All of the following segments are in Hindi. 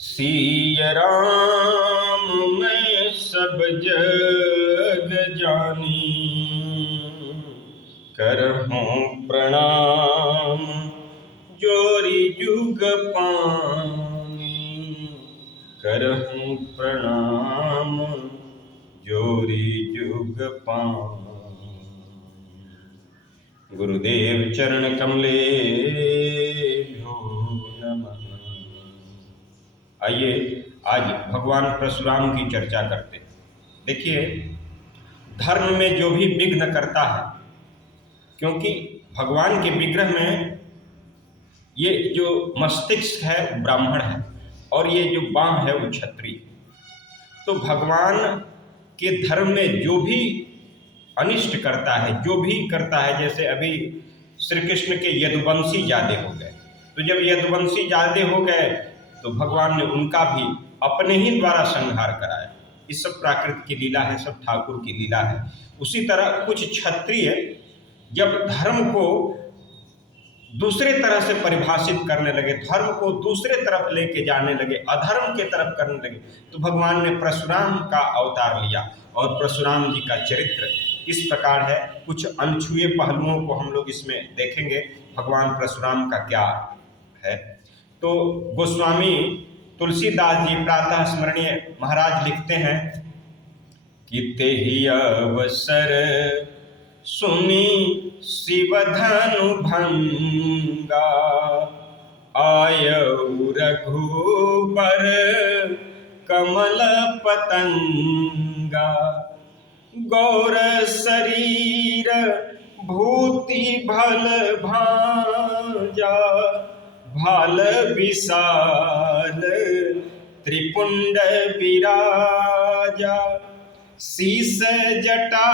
सिय राम मैं सब जग जानी, करहूँ प्रणाम जोरी जुग पानी, करहूँ प्रणाम जोरी जुग पानी। गुरुदेव चरण कमलेभ्यो नमः। आइए आज भगवान परशुराम की चर्चा करते हैं। देखिए, धर्म में जो भी विघ्न करता है, क्योंकि भगवान के विग्रह में ये जो मस्तिष्क है ब्राह्मण है और ये जो बाँह है वो क्षत्रिय। तो भगवान के धर्म में जो भी अनिष्ट करता है, जो भी करता है, जैसे अभी श्री कृष्ण के यदुवंशी ज़्यादा हो गए, तो जब यदुवंशी ज़्यादा हो गए तो भगवान ने उनका भी अपने ही द्वारा संहार कराया। इस सब प्राकृत की लीला है, सब ठाकुर की लीला है। उसी तरह कुछ क्षत्रिय जब धर्म को दूसरे तरह से परिभाषित करने लगे, धर्म को दूसरे तरफ लेके जाने लगे, अधर्म के तरफ करने लगे, तो भगवान ने परशुराम का अवतार लिया। और परशुराम जी का चरित्र इस प्रकार है। कुछ अनछुए पहलुओं को हम लोग इसमें देखेंगे, भगवान परशुराम का क्या है। तो गोस्वामी तुलसीदास जी प्रातः स्मरणीय महाराज लिखते हैं कि तेहि अवसर सुनी शिव धनु भंगा, आयऊ रघुबर कमल पतंगा, गौर शरीर भूति भल भांजा, भाल विशाल त्रिपुंड विराजा, शीस जटा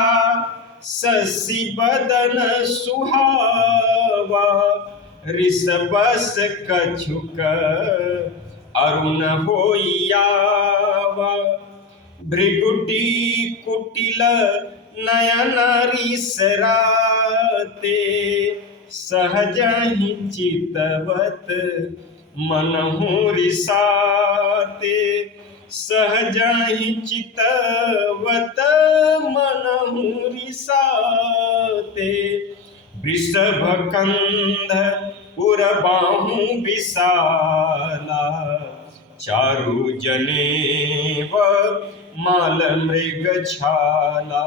शशि बदन सुहावा, ऋषभस कछुक अरुण होइयावा, भृगुटी कुटिल नयन रिसराते, सहजहि चितवत मनहु रिसाते, सहजहि चितवत मनहु रिसाते, वृषभ कंध उरबाहु विशाला, चारु जनेव माल मृग छाला,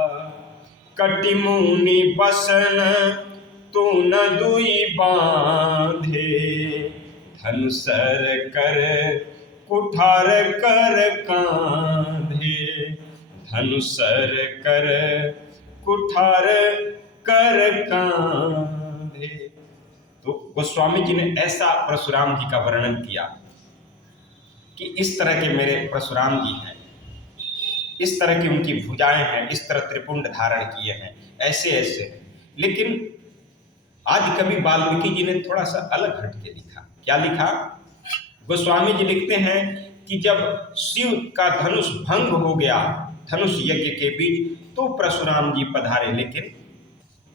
कटिमुनि बसन तून दुई बांधे, धनुसर कर कुठार कर कांधे, धनुसर कर कुठार कर कांधे। तो गोस्वामी जी ने ऐसा परशुराम जी का वर्णन किया कि इस तरह के मेरे परशुराम जी हैं, इस तरह की उनकी भुजाएं हैं, इस तरह त्रिपुंड धारण किए हैं, ऐसे ऐसे हैं। लेकिन आज कवि वाल्मीकि जी ने थोड़ा सा अलग हट के लिखा। क्या लिखा? गोस्वामी जी लिखते हैं कि जब शिव का धनुष भंग हो गया धनुष यज्ञ के बीच, तो परशुराम जी पधारे। लेकिन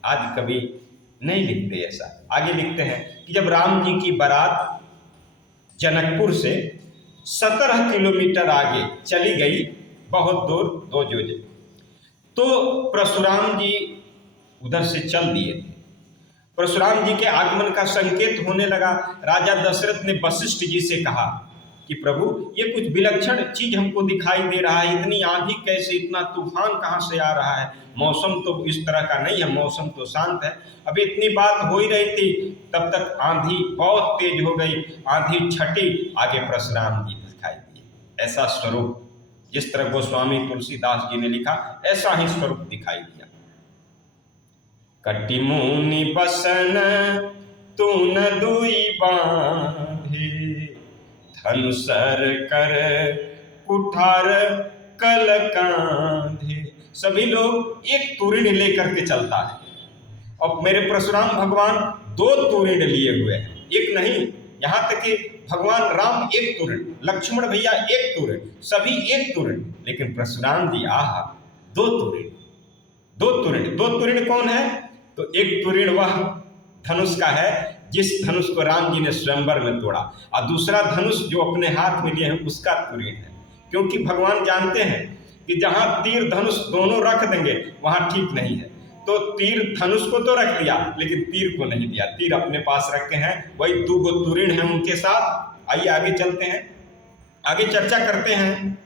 आज कवि नहीं लिखते ऐसा। आगे लिखते हैं कि जब राम जी की बारात जनकपुर से 17 किलोमीटर आगे चली गई, बहुत दूर 2 योजन, तो परशुराम जी उधर से चल दिए थे। परशुराम जी के आगमन का संकेत होने लगा। राजा दशरथ ने वशिष्ठ जी से कहा कि प्रभु, ये कुछ विलक्षण चीज हमको दिखाई दे रहा है, इतनी आंधी कैसे, इतना तूफान कहाँ से आ रहा है, मौसम तो इस तरह का नहीं है, मौसम तो शांत है। अभी इतनी बात हो ही रही थी, तब तक आंधी बहुत तेज हो गई, आंधी छटी, आगे परशुराम जी दिखाई दिए। ऐसा स्वरूप, जिस तरह गोस्वामी तुलसीदास जी ने लिखा, ऐसा ही स्वरूप दिखाई दिया। कटिमुनि बसन तून दुई बांधे, धनुसर कर कुठार कल कांधे। सभी लोग एक तूरीण लेकर के चलता है, और मेरे परशुराम भगवान 2 तूरीण लिए हुए हैं, एक नहीं। यहाँ तक कि भगवान राम 1 तूरीण, लक्ष्मण भैया 1 तूरीण, सभी 1 तूरीण, लेकिन परशुराम जी आहा 2 तूरीण। 2 तूरीण कौन है? तो एक तूरीण वह धनुष का है जिस धनुष को राम जी ने स्वयंवर में तोड़ा, और दूसरा धनुष जो अपने हाथ में लिए हैं उसका तुरीन है। क्योंकि भगवान जानते हैं कि जहाँ तीर धनुष दोनों रख देंगे वहाँ ठीक नहीं है, तो तीर धनुष को तो रख दिया लेकिन तीर को नहीं दिया, तीर अपने पास रखे हैं। वही दो गो तुरीन है उनके साथ। आइए आगे चलते हैं, आगे चर्चा करते हैं।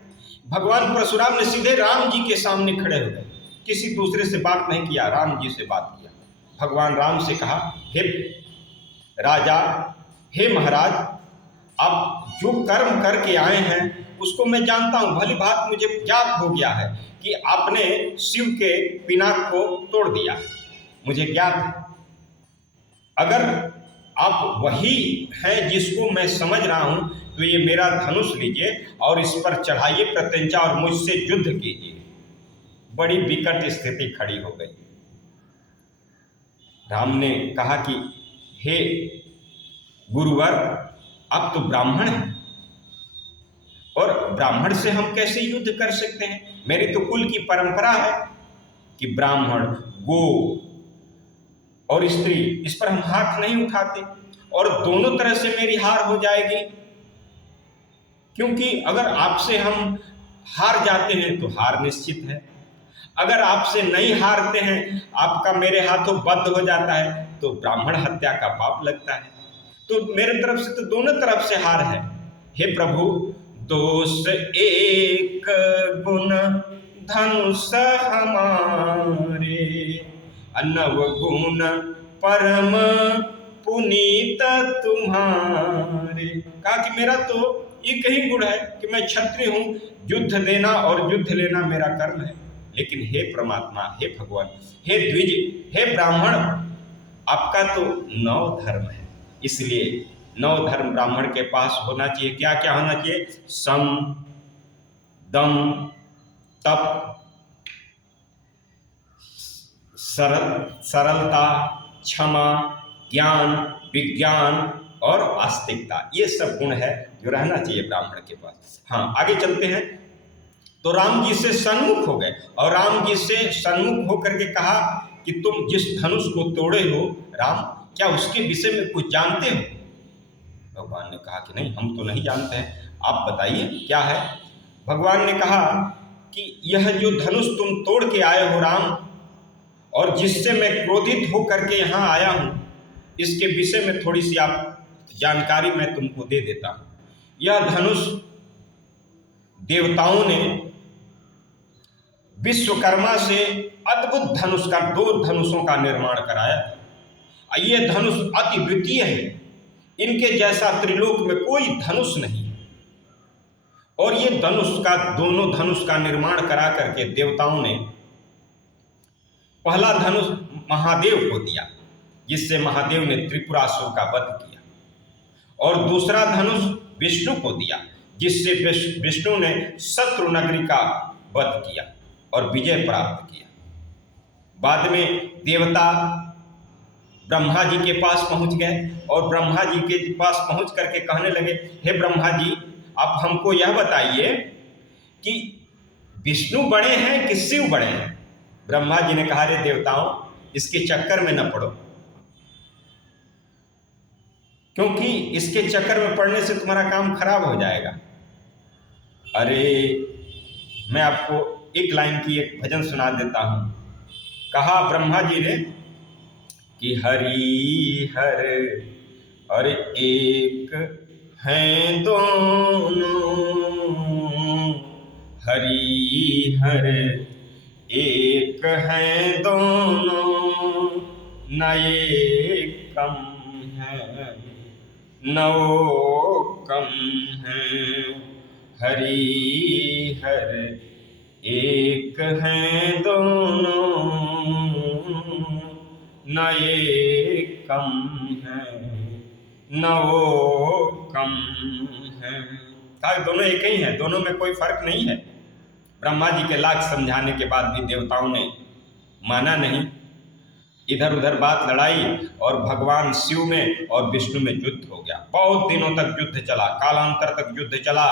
भगवान परशुराम ने सीधे राम जी के सामने खड़े हो गए, किसी दूसरे से बात नहीं किया, राम जी से बात किया। भगवान राम से कहा, हे राजा, हे महाराज, आप जो कर्म करके आए हैं उसको मैं जानता हूँ। भली बात मुझे ज्ञात हो गया है कि आपने शिव के पिनाक को तोड़ दिया, मुझे ज्ञात है। अगर आप वही हैं जिसको मैं समझ रहा हूँ तो ये मेरा धनुष लीजिए और इस पर चढ़ाइए प्रत्यंचा और मुझसे युद्ध कीजिए। बड़ी विकट स्थिति खड़ी हो गई। राम ने कहा कि हे गुरुवर, आप तो ब्राह्मण हैं और ब्राह्मण से हम कैसे युद्ध कर सकते हैं? मेरी तो कुल की परंपरा है कि ब्राह्मण, गो और स्त्री, इस पर हम हाथ नहीं उठाते, और दोनों तरह से मेरी हार हो जाएगी। क्योंकि अगर आपसे हम हार जाते हैं तो हार निश्चित है, अगर आपसे नहीं हारते हैं, आपका मेरे हाथों बद्ध हो जाता है तो ब्राह्मण हत्या का पाप लगता है। तो मेरे तरफ से तो दोनों तरफ से हार है। हे प्रभु, दोष एक गुण धनुष हमारे, नव गुण परम पुनीत तुम्हारे। कहा कि मेरा तो एक ही गुण है कि मैं क्षत्रिय हूँ, युद्ध देना और युद्ध लेना मेरा कर्म है। लेकिन हे परमात्मा, हे भगवान, हे द्विज, हे ब्राह्मण, आपका तो 9 धर्म है, इसलिए 9 धर्म ब्राह्मण के पास होना चाहिए। क्या क्या होना चाहिए? सम, दम, तप, सरलता, क्षमा, ज्ञान, विज्ञान और आस्तिकता। ये सब गुण है जो रहना चाहिए ब्राह्मण के पास। हाँ, आगे चलते हैं। तो राम जी से सन्मुख हो गए और राम जी से सन्मुख होकर के कहा कि तुम जिस धनुष को तोड़े हो राम, क्या उसके विषय में कुछ जानते हो? भगवान ने कहा कि नहीं, हम तो नहीं जानते हैं, आप बताइए क्या है। भगवान ने कहा कि यह जो धनुष तुम तोड़ के आए हो राम, और जिससे मैं क्रोधित होकर के यहाँ आया हूँ, इसके विषय में थोड़ी सी आप जानकारी मैं तुमको दे देता हूँ। यह धनुष देवताओं ने विश्वकर्मा से अद्भुत धनुष का, 2 धनुषों का निर्माण कराया था। ये धनुष अति द्वितीय है, इनके जैसा त्रिलोक में कोई धनुष नहीं है। और ये दोनों धनुष का निर्माण करा करके देवताओं ने पहला धनुष महादेव को दिया, जिससे महादेव ने त्रिपुरासुर का वध किया, और दूसरा धनुष विष्णु को दिया, जिससे विष्णु ने शत्रु नगरी का वध किया और विजय प्राप्त किया। बाद में देवता ब्रह्मा जी के पास पहुंच गए और ब्रह्मा जी के पास पहुंच करके कहने लगे, हे ब्रह्मा जी, आप हमको यह बताइए कि विष्णु बड़े हैं कि शिव बड़े हैं? ब्रह्मा जी ने कहा, रे देवताओं, इसके चक्कर में न पड़ो, क्योंकि इसके चक्कर में पड़ने से तुम्हारा काम खराब हो जाएगा। अरे, मैं आपको एक लाइन की एक भजन सुना देता हूँ। कहा ब्रह्मा जी ने कि हरि हर और एक हैं दोनों, हरि हर एक हैं दोनों, न एक कम है न वो कम है। हरि हर एक हैं दोनों, न एक कम है न वो कम है। कहा दोनों एक ही हैं, दोनों में कोई फर्क नहीं है। ब्रह्मा जी के लाख समझाने के बाद भी देवताओं ने माना नहीं। इधर उधर बात लड़ाई और भगवान शिव में और विष्णु में युद्ध हो गया। बहुत दिनों तक युद्ध चला, कालांतर तक युद्ध चला।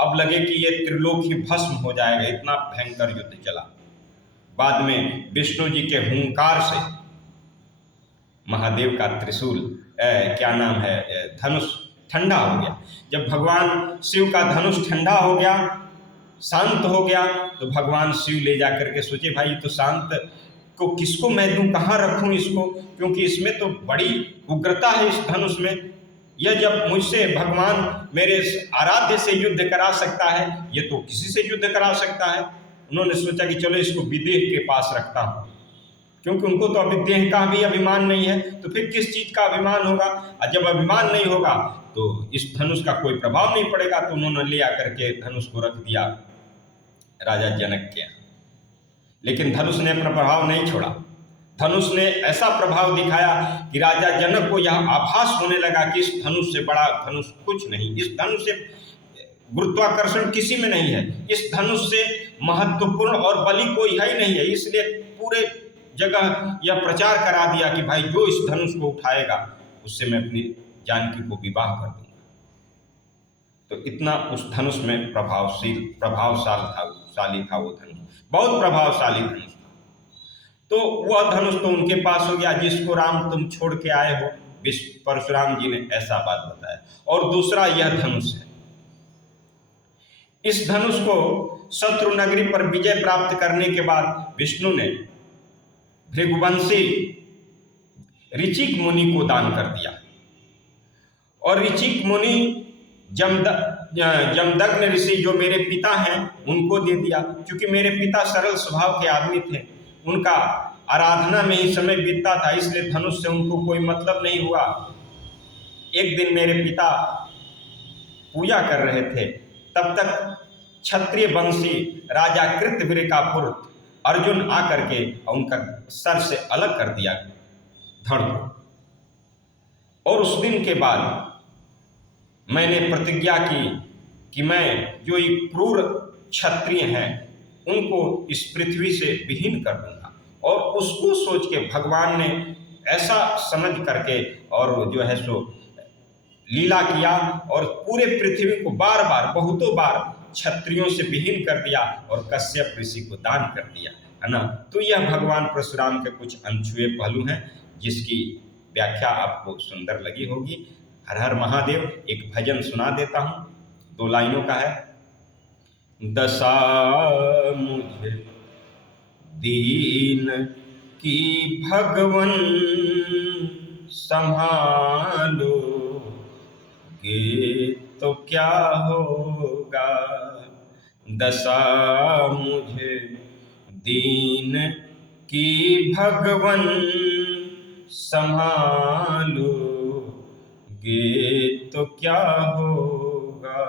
अब लगे कि ये त्रिलोक ही भस्म हो जाएगा, इतना भयंकर युद्ध चला। बाद में विष्णु जी के हुंकार से महादेव का त्रिशूल क्या नाम है, धनुष ठंडा हो गया। जब भगवान शिव का धनुष ठंडा हो गया, शांत हो गया, तो भगवान शिव ले जा करके सोचे भाई तो शांत को किसको मैं दूं, कहाँ रखूं इसको, क्योंकि इसमें तो बड़ी उग्रता है इस धनुष में। यह जब मुझसे भगवान मेरे आराध्य से युद्ध करा सकता है, ये तो किसी से युद्ध करा सकता है। उन्होंने सोचा कि चलो इसको विदेह के पास रखता हूँ, क्योंकि उनको तो अभी देह का भी अभिमान नहीं है, तो फिर किस चीज़ का अभिमान होगा। और जब अभिमान नहीं होगा तो इस धनुष का कोई प्रभाव नहीं पड़ेगा। तो उन्होंने ले आकर के धनुष को रख दिया राजा जनक के यहाँ। लेकिन धनुष ने अपना प्रभाव नहीं छोड़ा। धनुष ने ऐसा प्रभाव दिखाया कि राजा जनक को यह आभास होने लगा कि इस धनुष से बड़ा धनुष कुछ नहीं, इस धनुष से गुरुत्वाकर्षण किसी में नहीं है, इस धनुष से महत्वपूर्ण और बलि कोई है ही नहीं है। इसलिए पूरे जगह यह प्रचार करा दिया कि भाई जो इस धनुष को उठाएगा उससे मैं अपनी जानकी को विवाह कर दूंगा। तो इतना उस धनुष में प्रभावशाली था वो धनुष, बहुत प्रभावशाली धनुष था। तो वह धनुष तो उनके पास हो गया जिसको राम तुम छोड़ के आए हो, परशुराम जी ने ऐसा बात बताया। और दूसरा यह धनुष है, इस धनुष को शत्रु नगरी पर विजय प्राप्त करने के बाद विष्णु ने भृगुवंशी ऋचिक मुनि को दान कर दिया। और ऋचिक मुनि जमदग्नि ऋषि जो मेरे पिता हैं उनको दे दिया, क्योंकि मेरे पिता सरल स्वभाव के आदमी थे, उनका आराधना में ही समय बीतता था, इसलिए धनुष से उनको कोई मतलब नहीं हुआ। एक दिन मेरे पिता पूजा कर रहे थे, तब तक क्षत्रिय वंशी राजा कृतवीर का पुत्र अर्जुन आकर के उनका सर से अलग कर दिया धड़ को। और उस दिन के बाद मैंने प्रतिज्ञा की कि मैं जो ये क्रूर क्षत्रिय हैं उनको इस पृथ्वी से विहीन कर दूंगा। और उसको सोच के भगवान ने ऐसा समझ करके और जो है सो लीला किया और पूरे पृथ्वी को बार बार बहुतों बार क्षत्रियों से विहीन कर दिया और कश्यप ऋषि को दान कर दिया, है ना। तो यह भगवान परशुराम के कुछ अनछुए पहलू हैं जिसकी व्याख्या आपको सुंदर लगी होगी। हर हर महादेव। एक भजन सुना देता हूँ, 2 लाइनों का है। दशा मुझे दीन की भगवन संभालो गे तो क्या होगा। दशा मुझे दीन की भगवन संभालो गे तो क्या होगा।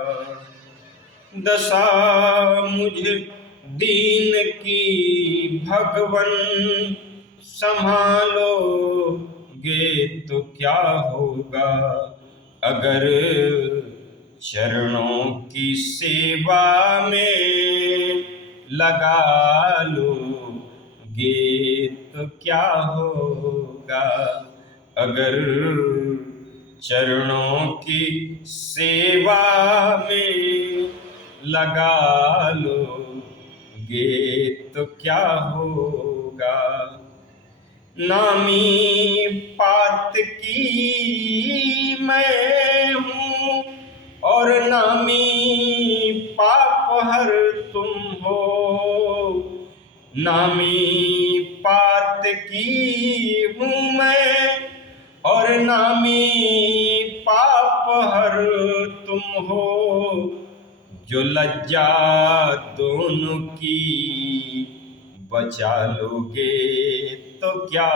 दशा मुझे दीन की भगवन संभालो गे तो क्या होगा। अगर चरणों की सेवा में लगा लो गे तो क्या होगा। अगर चरणों की सेवा में लगा लो गे तो क्या होगा। नामी पात की मैं हूँ और नामी पाप हर तुम हो। नामी पात की हूँ मैं और नामी पाप हर तुम हो। जो लज्जा दोनों की बचा लोगे तो क्या